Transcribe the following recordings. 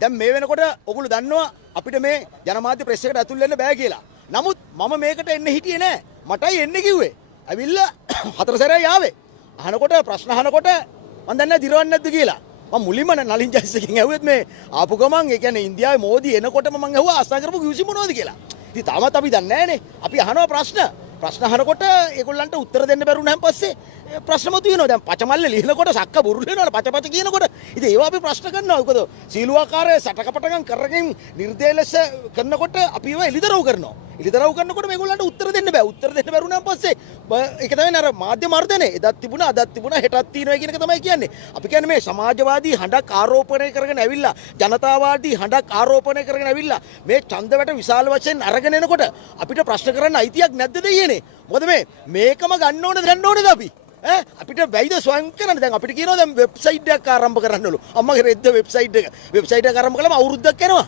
දැන් මේ වෙනකොට ඔගොල්ලෝ දන්නවා අපිට මේ ජනමාධ්‍ය ප්‍රෙස් එකට ඇතුල් වෙන්න බෑ කියලා. නමුත් මම මේකට එන්න හිටියේ නෑ. මටයි එන්න කිව්වේ. ඇවිල්ලා හතර සැරේ ආවේ. අහනකොට ප්‍රශ්න අහනකොට මම දන්නේ නැහැ දිරවන්නේ නැද්ද කියලා. මම මුලින්ම නලින් ජයසේකෙන් ඇහුවෙත් මේ ආපු ගමන් ඒ කියන්නේ ඉන්දියාවේ මෝදි එනකොටම මම ඇහුවා අස්සා කරපු කිව්සි මොනවද කියලා. ඉතින් තාමත් අපි දන්නේ නැහනේ. අපි අහනවා ප්‍රශ්න අහනකොට ඒගොල්ලන්ට උත්තර දෙන්න බැරුණාන් පස්සේ ප්‍රශ්න මතු වෙනවා. දැන් පචමල්ල ලිහනකොට සක්ක බුරුල් වෙනවනේ පචපච කියනකොට. ඉතින් ඒවා අපි ප්‍රශ්න කරනවා. මොකද සීලුවාකාරයේ සටකපටකම් කරගෙන නිර්දේ ලෙස කරනකොට අපි ඒවා එලිදරව් කරනවා. එලිදරව් කරනකොට මේගොල්ලන්ට උත්තර දෙන්න බෑ. උත්තර දෙන්න බැරුණාන් පස්සේ ඒක තමයි අර මාධ්‍ය මර්ධනේ. එදත් තිබුණා අදත් තිබුණා හෙටත් තියෙනවා කියන එක තමයි කියන්නේ. අපි කියන්නේ මේ සමාජවාදී හඬක් ආරෝපණය කරගෙන ඇවිල්ලා ජනතාවාදී හඬක් ආරෝපණය කරගෙන ඇවිල්ලා මේ ඡන්දවැට විශාල වශයෙන් අරගෙන එනකොට අපිට ප්‍රශ්න කරන්න අයිතියක් නැද්ද දෙයියනේ. මොකද මේකම ගන්න ඕනද අපි? අපිට වැයිද ස්වයං කරන්න. දැන් අපිට කියනවා දැන් වෙබ්සයිට් එකක් ආරම්භ කරන්නලු. අම්මගේ රෙද්ද වෙබ්සයිට් එක ආරම්භ කළාම අවුරුද්දක් යනවා.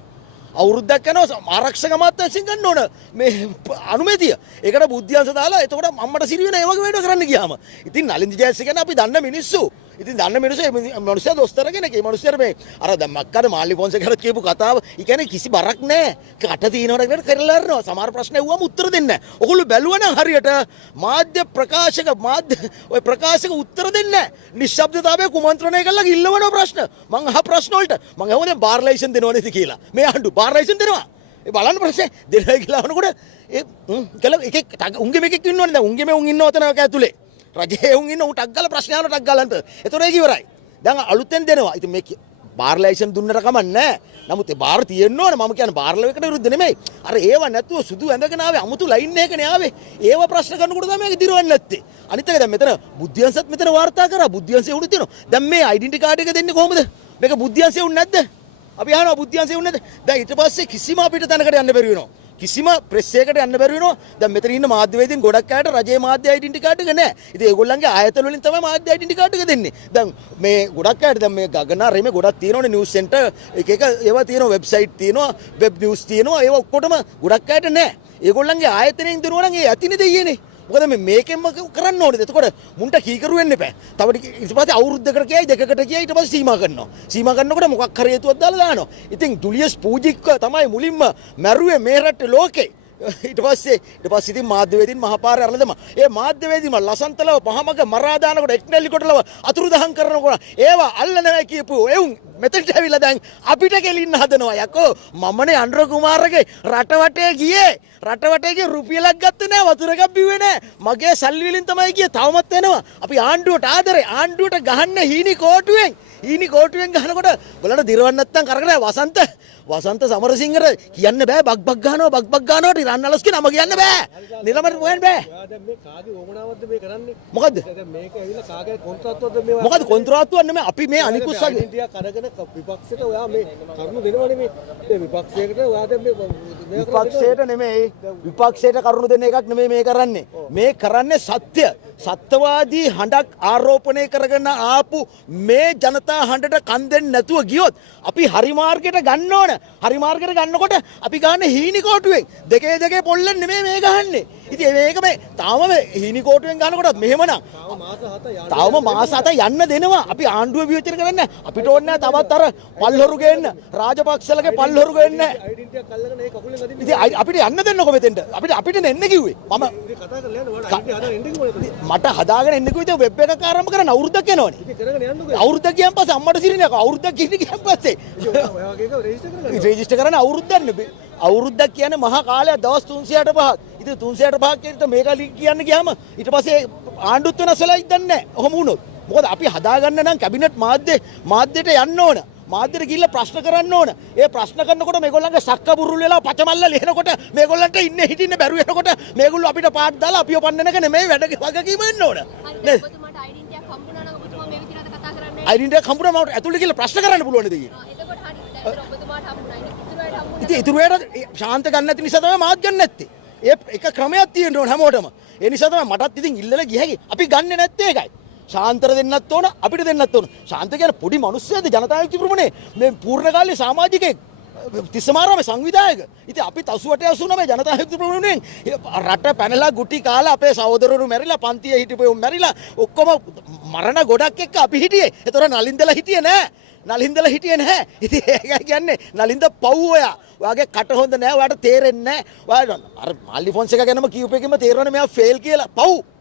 ආරක්ෂක අමාත්‍යාංශයෙන් ගන්න ඕන මේ අනුමැතිය. ඒකට බුද්ධියංශ දාලා එතකොට අම්මට සිරි වෙන ඒ වගේ වැඩ කරන්න ගියාම. ඉතින් නලින්ද ජයසේක කියන්නේ අපි දන්න මිනිස්සු. ඉතින් දන්න මිනිස්සු මේ මිනිස්සයා දොස්තර කෙනෙක්. ඒ මිනිස්සයාට මේ අර දැන් මක්කද මාල්ලි ෆොන්සේකාට කියපු කතාව. ඒ කියන්නේ කිසි බරක් නැහැ. කට තියනවට කියලා කරලා හරිනවා. සමහර ප්‍රශ්න ඇහුවම උත්තර දෙන්නේ නැහැ. ඔගොල්ලෝ බැලුවනම් හරියට මාධ්‍ය ප්‍රකාශක උත්තර දෙන්නේ නැහැ. නිශ්ශබ්දතාවය කුමන්ත්‍රණය කරලා ඉල්ලවන ප්‍රශ්න. මං අහ ප්‍රශ්න වලට මං අහුවා දැන් බාර් ලයිසන් දෙනව නේද කියලා. මේ ආණ්ඩු බාර් ලයිසන් දෙනවා. ඒ බලන්න ප්‍රශ්නේ දෙනවා කියලා අහනකොට ඒ එකෙක් උන්ගේ මේකෙක් ඉන්නවනේ දැන් උන්ගේ මේ උන් ඉන්නව තැනක ඇතුලේ. රජයේ උන් ඉන්න උන් ටක් ගාලා ප්‍රශ්න අහන ටක් ගාලන්ට. ඒතොර ඒක ඉවරයි. දැන් අලුතෙන් දෙනවා. ඉතින් මේ බාර් ලයිසන් දුන්නට කමක් නැහැ. නමුත් ඒ බාර් තියෙන්න ඕනේ. මම කියන්නේ බාර් ලෙවකට විරුද්ධ නෙමෙයි. අර ඒව නැතුව සුදු ඇඳගෙන ආවේ අමුතු ලයින් එකනේ ආවේ. ඒව ප්‍රශ්න කරනකොට තමයි මේක දිරවන්නේ නැත්තේ. අනිත් එක දැන් මෙතන බුද්ධියන්සත් මෙතන වාර්තා කරා. බුද්ධියන්සේ උඩ තියෙනවා. දැන් මේ ඩෙන්ටිටි කාඩ් එක දෙන්නේ කොහොමද? මේක බුද්ධියන්සේ උන් නැද්ද? අපි අහනවා බුද්ධියන්සේ උන් නැද්ද? දැන් ඊට පස්සේ කිසිම අපිට තැනකට යන්න බැරි වෙනවා. කිසිම ප්‍රෙස් එකකට යන්න බැරි වෙනවා. දැන් මෙතන ඉන්න මාධ්‍යවේදීන් ගොඩක් අයට රජයේ මාධ්‍ය ඩෙන්ටිටි කාඩ් එක නැහැ. ඉතින් ඒගොල්ලන්ගේ ආයතන වලින් තමයි මාධ්‍ය ඩෙන්ටිටි කාඩ් එක දෙන්නේ. දැන් මේ ගොඩක් අයට දැන් මේ ගගනා රෙමේ ගොඩක් තියෙනවනේ නිවුස් සෙන්ටර් එක ඒවා තියෙනවා වෙබ්සයිට් තියෙනවා වෙබ් නිවුස් තියෙනවා ඒවා ඔක්කොටම ගොඩක් අයට නැහැ. ඒගොල්ලන්ගේ ආයතනයෙන් දෙනවා නම් ඒ ඇතිනේ දෙයියනේ. මොකද මේකෙන්ම කරන්න ඕනේ. එතකොට මුන්ට කීකරු වෙන්න එපා. තව ඊට පස්සේ අවුරුද්දකට කියයි දෙකකට කියයි ඊට පස්සේ සීමා කරනවා. සීමා කරනකොට මොකක් හරි හේතුවක් දාලා දානවා. ඉතින් ජුලියස් පූජික්ක තමයි මුලින්ම මැරුවේ මේ රටේ ලෝකේ. ඊට පස්සේ ඉතින් මාධ්‍යවේදීන් මහපාරේ අරලා දැම්මා. ඒ මාධ්‍යවේදීන් ලසන්තලව මහමග මරා දානකොට එක්නැලි කොටලව අතුරුදහන් කරනකොට ඒවා අල්ල නැහැ කියපු එවුන් මෙතනට ඇවිල්ලා දැන් අපිට කෙලින්න හදනවා. යකෝ මමනේ අනුර කුමාරගේ රටවටේ ගියේ රුපියලක් ගත්තේ නැහැ වතුර එකක් බිව්වේ නැහැ. මගේ සල්ලි වලින් තමයි ගියේ. තවමත් එනවා. අපි ආණ්ඩුවට ආදරේ ආණ්ඩුවට ගහන්න හීනි කෝටුවෙන් ගහනකොට බලන්න දිරවන්න නැත්තම් කරගෙන වසන්ත සමරසිංහට කියන්න බෑ බග් ගහනවා ඉරන්නලස්ගේ නම කියන්න බෑ. නිලමට හොයන්න බෑ. දැන් මේ කාගේ වමනාවක්ද මේ කරන්නේ? මොකද්ද? දැන් මේක ඇවිල්ලා කාගේ කොන්ත්‍රාත්තුවක්ද මේ? මොකද්ද කොන්ත්‍රාත්තුවක් නෙමෙයි අපි මේ අනිකුස්සගේ ඩෙන්ටිටියක් අරගෙන විපක්ෂයට ඔයා මේ කරුණු දෙනවනේ මේ විපක්ෂයකට ඔයා දැන් මේ විපක්ෂයට නෙමෙයි විපක්ෂයට කරුණු දෙන එකක් නෙමෙයි මේ කරන්නේ. මේ කරන්නේ සත්‍යවාදී හඬක් ආරෝපණය කරගෙන ආපු මේ ජනතා හඬට කන් දෙන්නේ නැතුව ගියොත් අපි හරි මාර්ගයට ගන්න ඕන. හරි මාර්ගයට ගන්නකොට අපි ගන්න හීනි කෝටුවෙන් දෙකේ පොල්ලෙන් නෙමෙයි මේ ගහන්නේ. ඉතින් මේක මේ තාම මේ හීනි කෝටුවෙන් ගන්නකොට මෙහෙමනම් තාම මාස 7 යන්න දෙනවා. අපි ආණ්ඩුව විවේචනය කරන්නේ අපිට ඕනේ තවත් අර පල්හොරු ගේන්න රාජපක්ෂලගේ පල්හොරු ගේන්න. ඩෙන්ටිටියක් අල්ලගෙන ඒ කකුලෙන් අදින්න. ඉතින් අපිට යන්න දෙන්නකො මෙතෙන්ට. අපිට එන්න කිව්වේ. මම කතා කරලා යන්න ඕන ඩෙන්ටිටිය හදාගෙන එන්න කිව්වනේ. මට හදාගෙන එන්න කිව්වේ වෙබ් එකක් ආරම්භ කරන්න අවුරුද්දක් යනවනේ. ඉතින් කරගෙන යන්නකෝ. අවුරුද්දක් ගියන් පස්සේ අම්මට සිරිනක අවුරුද්දක් ගියන් පස්සේ ඔයා වගේ එක රෙජිස්ටර් කරගන්න. රෙජිස්ටර් කරන්න අවුරුද්දක් නෙමෙයි. අවුරුද්දක් කියන්නේ මහා කාලයක් දවස් 365ක්. ඉතින් 365ක් කියනට මේක කියන්න ගියාම ඊට පස්සේ ආණ්ඩුත් වෙනස් වෙලා ඉඳන්නේ නැහැ. ඔහොම වුණොත්. මොකද අපි හදාගන්න නම් කැබිනට් මාධ්‍යයට යන්න ඕන. මාධ්‍යට ගිහිල්ලා ප්‍රශ්න කරන්න ඕන. ඒ ප්‍රශ්න කරනකොට මේගොල්ලන්ගේ සක්ක බුරුල් වෙලා පචමල්ල ලියනකොට මේගොල්ලන්ට හිටින්න බැරුව වෙනකොට මේගොල්ලෝ අපිට පාට දාලා අපිව පන්නන එක නෙමෙයි වගකීම වෙන්න ඕන. නේද? ඔබතුමාට අයිඩෙන්ටිටියක් හම්බුණා නම් ඔබතුමා මේ විදිහට කතා කරන්නේ. අයිඩෙන්ටිටියක් හම්බුනම මට ඇතුළේ ගිහිල්ලා ප්‍රශ්න කරන්න පුළුවන් නේද? එතකොට හරි. දැන් ඔබතුමාට හම්බුණා. ඉතුරුයට හම්බුණා. ඉතින් ඉතුරුයට ශාන්ත ගන්න නැති නිසා තමයි මාත් ගන්න නැත්තේ. ඒ එක ක්‍රමයක් තියෙන්න ඕන හැමෝටම. ඒ නිසා තමයි මටත් ඉතින් ඉල්ලලා ගිය හැකි. අපි ගන්නෙ නැත්තේ ඒකයි. ශාන්තර දෙන්නත් ඕන අපිට දෙන්නත් ඕන. ශාන්ත කියන්නේ පොඩි මිනිස්සුද ජනතා විමුක්ති ප්‍රමුණේ මේ පූර්ණකාලීන සමාජිකයෙක් තිස්සමාරාමේ සංවිධායක. ඉතින් අපි 88 89 ජනතා විමුක්ති ප්‍රමුණෙන් රට පැනලා ගුටි කාලා අපේ සහෝදරවරු මැරිලා පන්තියේ හිටපු උන් මැරිලා ඔක්කොම මරණ ගොඩක් එක්ක අපි හිටියේ. ඒතර නලින්දලා හිටියේ නෑ. නලින්දලා හිටියේ නැහැ. ඉතින් ඒකයි කියන්නේ නලින්ද පව් ඔයා. ඔයාගේ කට හොඳ නැහැ. ඔයාට තේරෙන්නේ නැහැ. ඔයා අර මාල්ලි ෆොන්සේකා ගැනම කියූප එකෙම තේරෙන්නේ මෙයා ෆේල් කියලා. පව්.